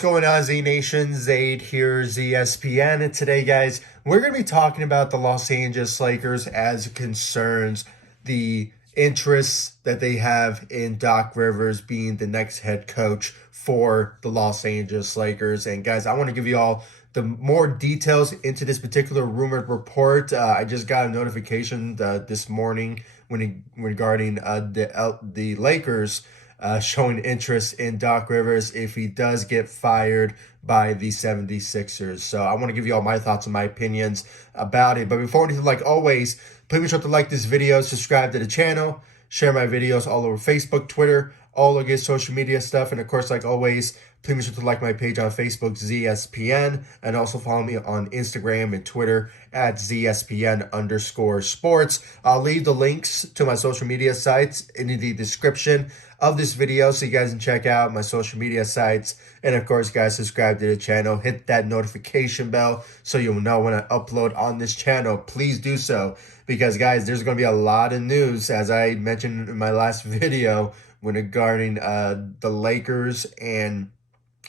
What's going on, Z Nation? Zaid here, ESPN. And today, guys, we're going to be talking about the Los Angeles Lakers as it concerns the interests that they have in Doc Rivers being the next head coach for the Los Angeles Lakers. And guys, I want to give you all the more details into this particular rumored report. I just got a notification this morning regarding the Lakers showing interest in Doc Rivers if he does get fired by the 76ers. So I want to give you all my thoughts and my opinions about it. But before anything, like always, please be sure to like this video, subscribe to the channel, share my videos all over Facebook, Twitter, all the good social media stuff. And of course, like always, please be sure to like my page on Facebook, ZSPN, and also follow me on Instagram and Twitter at ZSPN_sports. I'll leave the links to my social media sites in the description of this video so you guys can check out my social media sites. And of course, guys, subscribe to the channel, hit that notification bell so you'll know when I upload on this channel. Please do so because, guys, there's going to be a lot of news, as I mentioned in my last video, regarding the Lakers and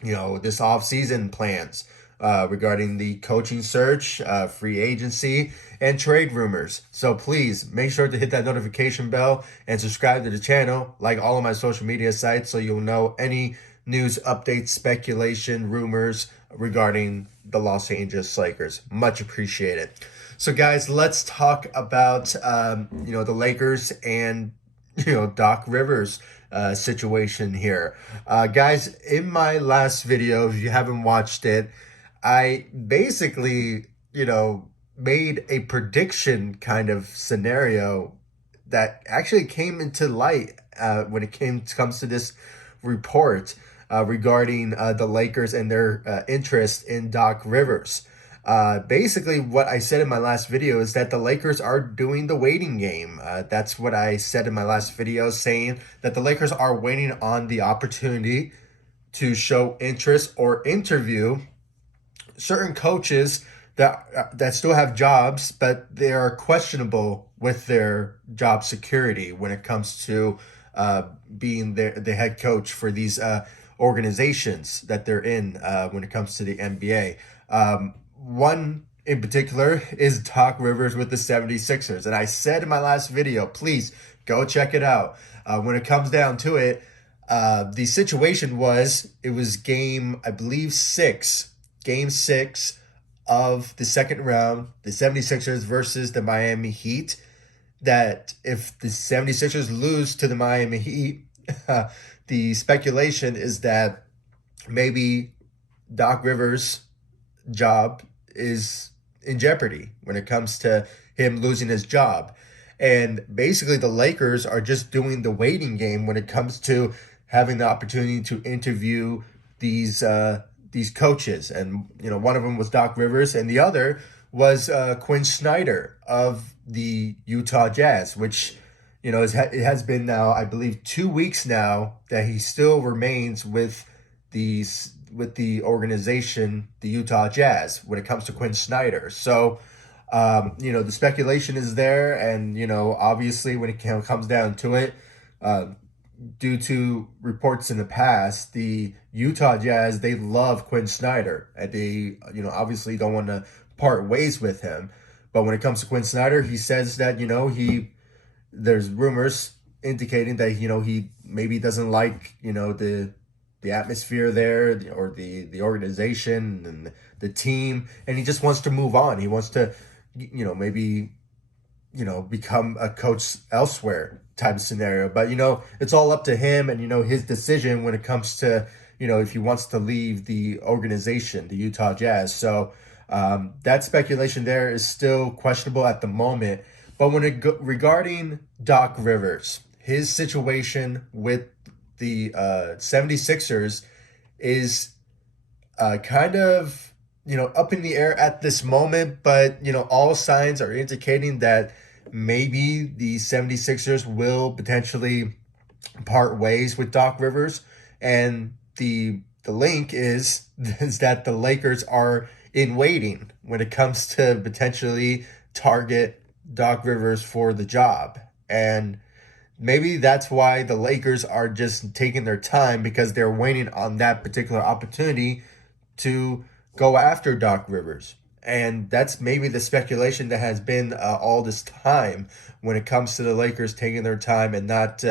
this offseason plans regarding the coaching search, free agency, and trade rumors. So please make sure to hit that notification bell and subscribe to the channel, like all of my social media sites, so you'll know any news, updates, speculation, rumors regarding the Los Angeles Lakers. Much appreciated. So guys, let's talk about the Lakers and Doc Rivers situation here. Guys, in my last video, if you haven't watched it, I basically, made a prediction kind of scenario that actually came into light when it comes to this report regarding the Lakers and their interest in Doc Rivers. Basically, what I said in my last video is that the Lakers are doing the waiting game. That's what I said in my last video, saying that the Lakers are waiting on the opportunity to show interest or interview certain coaches that still have jobs, but they are questionable with their job security when it comes to being the head coach for these organizations that they're in when it comes to the NBA. One in particular is Doc Rivers with the 76ers. And I said in my last video, please go check it out. When it comes down to it, the situation was, it was game 6 of the second round, the 76ers versus the Miami Heat, that if the 76ers lose to the Miami Heat, the speculation is that maybe Doc Rivers' job is in jeopardy when it comes to him losing his job. And basically the Lakers are just doing the waiting game when it comes to having the opportunity to interview these coaches. And one of them was Doc Rivers, and the other was Quinn Snyder of the Utah Jazz, which it has been now, I believe, 2 weeks now that he still remains with the organization, the Utah Jazz, when it comes to Quinn Snyder. So the speculation is there, and obviously when it comes down to it, due to reports in the past, the Utah Jazz, they love Quinn Snyder, and they obviously don't want to part ways with him. But when it comes to Quinn Snyder, he says that there's rumors indicating that he maybe doesn't like the atmosphere there, or the organization and the team, and he just wants to move on. He wants to maybe become a coach elsewhere type of scenario. But it's all up to him and his decision when it comes to if he wants to leave the organization, the Utah Jazz. So that speculation there is still questionable at the moment. But regarding Doc Rivers, his situation with the 76ers is kind of up in the air at this moment. But all signs are indicating that maybe the 76ers will potentially part ways with Doc Rivers. And the link is that the Lakers are in waiting when it comes to potentially target Doc Rivers for the job. And maybe that's why the Lakers are just taking their time, because they're waiting on that particular opportunity to go after Doc Rivers. And that's maybe the speculation that has been all this time, when it comes to the Lakers taking their time and not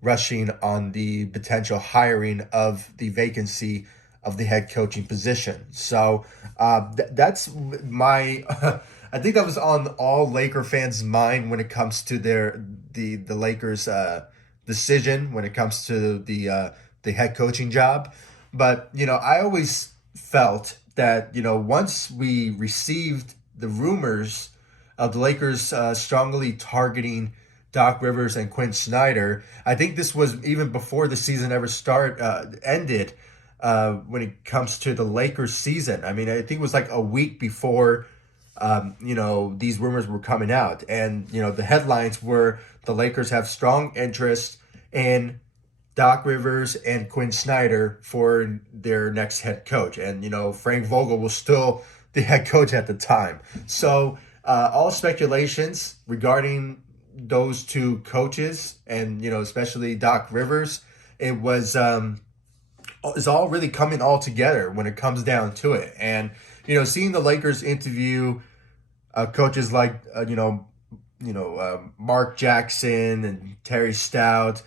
rushing on the potential hiring of the vacancy of the head coaching position. So that's my. I think that was on all Laker fans' mind when it comes to the Lakers' decision when it comes to the head coaching job. But I always felt that once we received the rumors of the Lakers strongly targeting Doc Rivers and Quinn Snyder, I think this was even before the season ever ended. When it comes to the Lakers season, I mean, I think it was like a week before these rumors were coming out. And, the headlines were the Lakers have strong interest in Doc Rivers and Quinn Snyder for their next head coach. And, Frank Vogel was still the head coach at the time. So, all speculations regarding those two coaches and, especially Doc Rivers, it was, is all really coming all together when it comes down to it. And, seeing the Lakers interview coaches like, Mark Jackson and Terry Stout,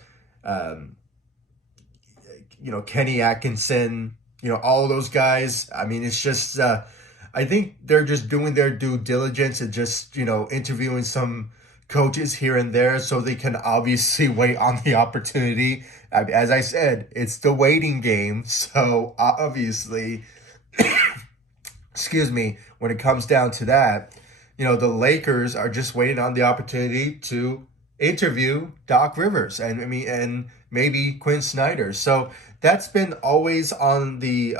Kenny Atkinson, all those guys. I mean, it's just, I think they're just doing their due diligence and just, interviewing some coaches here and there so they can obviously wait on the opportunity. As I said, it's the waiting game. So obviously, excuse me, when it comes down to that, the Lakers are just waiting on the opportunity to interview Doc Rivers and maybe Quinn Snyder. So that's been always on the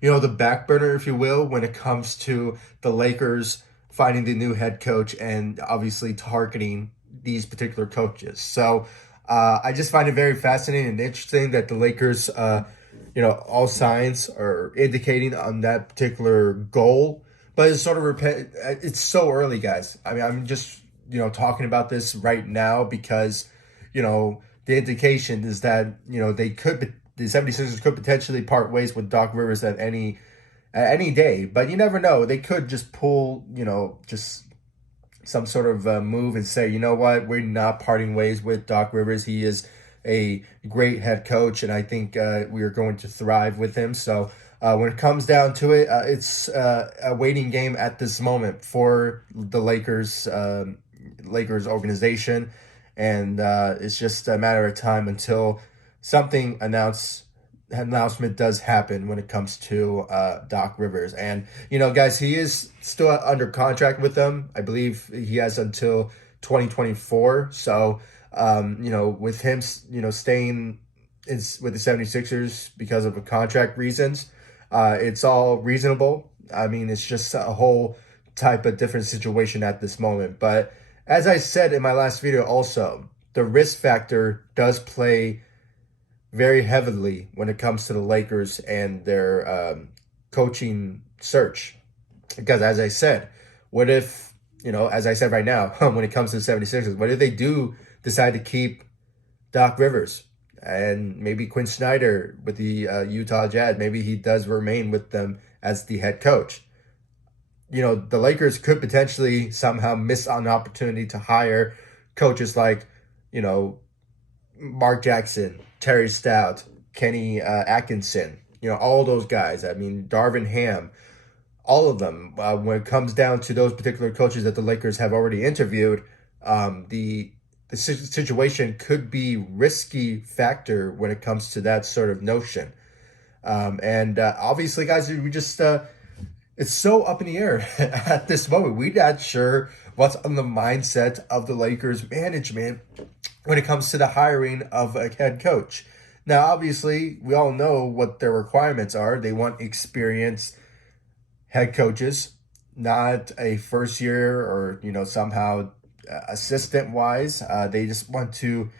back burner, if you will, when it comes to the Lakers finding the new head coach and obviously targeting these particular coaches. So I just find it very fascinating and interesting that the Lakers, all signs are indicating on that particular goal. But it's sort of it's so early, guys. I mean, I'm just talking about this right now because the indication is that the 76ers could potentially part ways with Doc Rivers at any day. But you never know. They could just pull just some sort of move and say, you know what, we're not parting ways with Doc Rivers. He is a great head coach, and I think we are going to thrive with him. So when it comes down to it, it's a waiting game at this moment for the Lakers organization, and it's just a matter of time until something announcement does happen when it comes to Doc Rivers. And guys, he is still under contract with them. I believe he has until 2024. So with him staying with the 76ers because of contract reasons, it's all reasonable. I mean, it's just a whole type of different situation at this moment. But as I said in my last video also, the risk factor does play very heavily when it comes to the Lakers and their coaching search. Because as I said, what if, as I said right now, when it comes to the 76ers, what if they do decide to keep Doc Rivers and maybe Quinn Snyder with the Utah Jazz? Maybe he does remain with them as the head coach. The Lakers could potentially somehow miss an opportunity to hire coaches like, Mark Jackson, Terry Stout, Kenny Atkinson, all those guys. I mean, Darvin Ham, all of them. When it comes down to those particular coaches that the Lakers have already interviewed, the situation could be risky factor when it comes to that sort of notion. And obviously, guys, we just it's so up in the air at this moment. We're not sure what's on the mindset of the Lakers management when it comes to the hiring of a head coach. Now, obviously, we all know what their requirements are. They want experienced head coaches, not a first year or, somehow assistant wise. They just want to,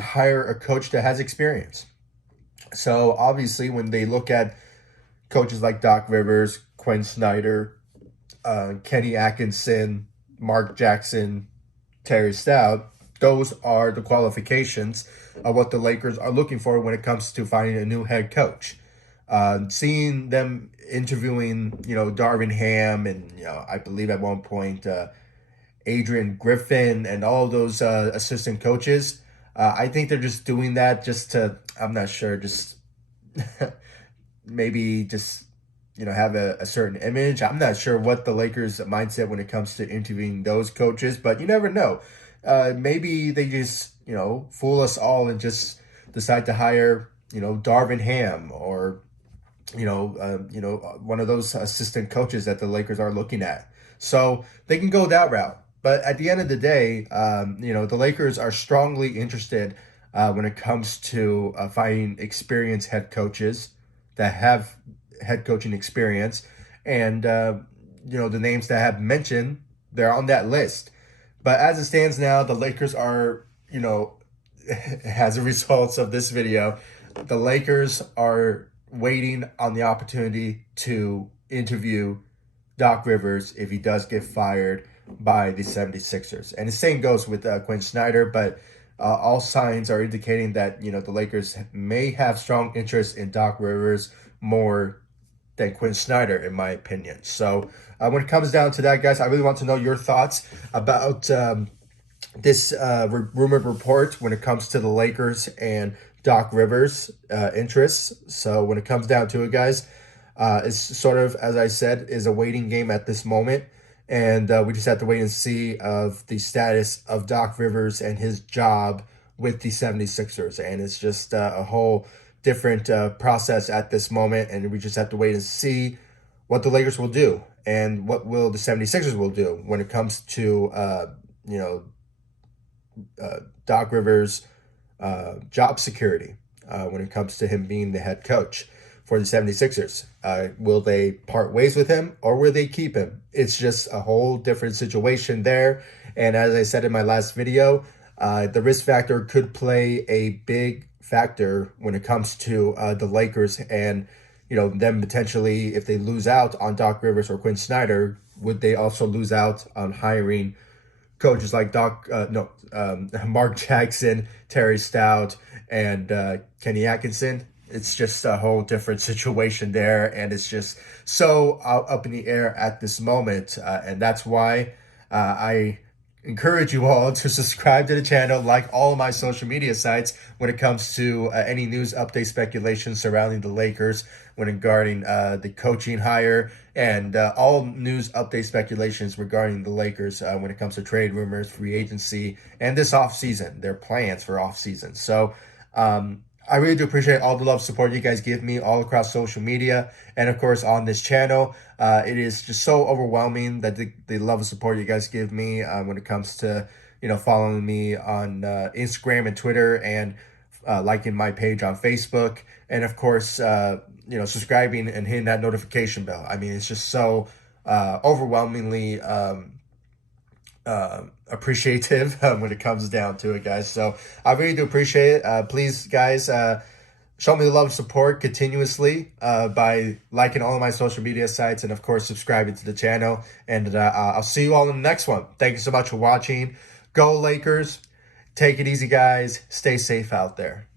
hire a coach that has experience. So obviously, when they look at coaches like Doc Rivers, Quinn Snyder, Kenny Atkinson, Mark Jackson, Terry Stout, those are the qualifications of what the Lakers are looking for when it comes to finding a new head coach. Seeing them interviewing, Darvin Ham and, I believe at one point, Adrian Griffin and all those assistant coaches, I think they're just doing that just to, I'm not sure, just maybe just have a certain image. I'm not sure what the Lakers mindset when it comes to interviewing those coaches, but you never know. Maybe they just fool us all and just decide to hire Darvin Ham or one of those assistant coaches that the Lakers are looking at. So they can go that route. But at the end of the day, the Lakers are strongly interested when it comes to finding experienced head coaches that have head coaching experience. And, the names that I have mentioned, they're on that list. But as it stands now, the Lakers are, as a result of this video, the Lakers are waiting on the opportunity to interview Doc Rivers if he does get fired by the 76ers. And the same goes with Quinn Snyder, but all signs are indicating that, the Lakers may have strong interest in Doc Rivers more than Quinn Snyder, in my opinion. So when it comes down to that, guys, I really want to know your thoughts about this rumored report when it comes to the Lakers and Doc Rivers' interests. So when it comes down to it, guys, it's sort of, as I said, is a waiting game at this moment. And we just have to wait and see of the status of Doc Rivers and his job with the 76ers. And it's just a whole different process at this moment. And we just have to wait and see what the Lakers will do and what will the 76ers will do when it comes to, Doc Rivers' job security when it comes to him being the head coach for the 76ers. Will they part ways with him or will they keep him? It's just a whole different situation there. And as I said in my last video, the risk factor could play a big factor when it comes to the Lakers and, them potentially, if they lose out on Doc Rivers or Quinn Snyder, would they also lose out on hiring coaches like Mark Jackson, Terry Stout, and Kenny Atkinson? It's just a whole different situation there, and it's just so up in the air at this moment, and that's why I encourage you all to subscribe to the channel, like all of my social media sites when it comes to any news update speculation surrounding the Lakers when regarding the coaching hire and all news update speculations regarding the Lakers when it comes to trade rumors, free agency, and this offseason, their plans for offseason. So I really do appreciate all the love support you guys give me all across social media and, of course, on this channel. It is just so overwhelming that the love and support you guys give me when it comes to, following me on Instagram and Twitter and liking my page on Facebook. And, of course, subscribing and hitting that notification bell. I mean, it's just so overwhelmingly appreciative when it comes down to it, guys. So I really do appreciate it. Please, guys, show me the love and support continuously by liking all of my social media sites and, of course, subscribing to the channel. And I'll see you all in the next one. Thank you so much for watching. Go Lakers. Take it easy, guys. Stay safe out there.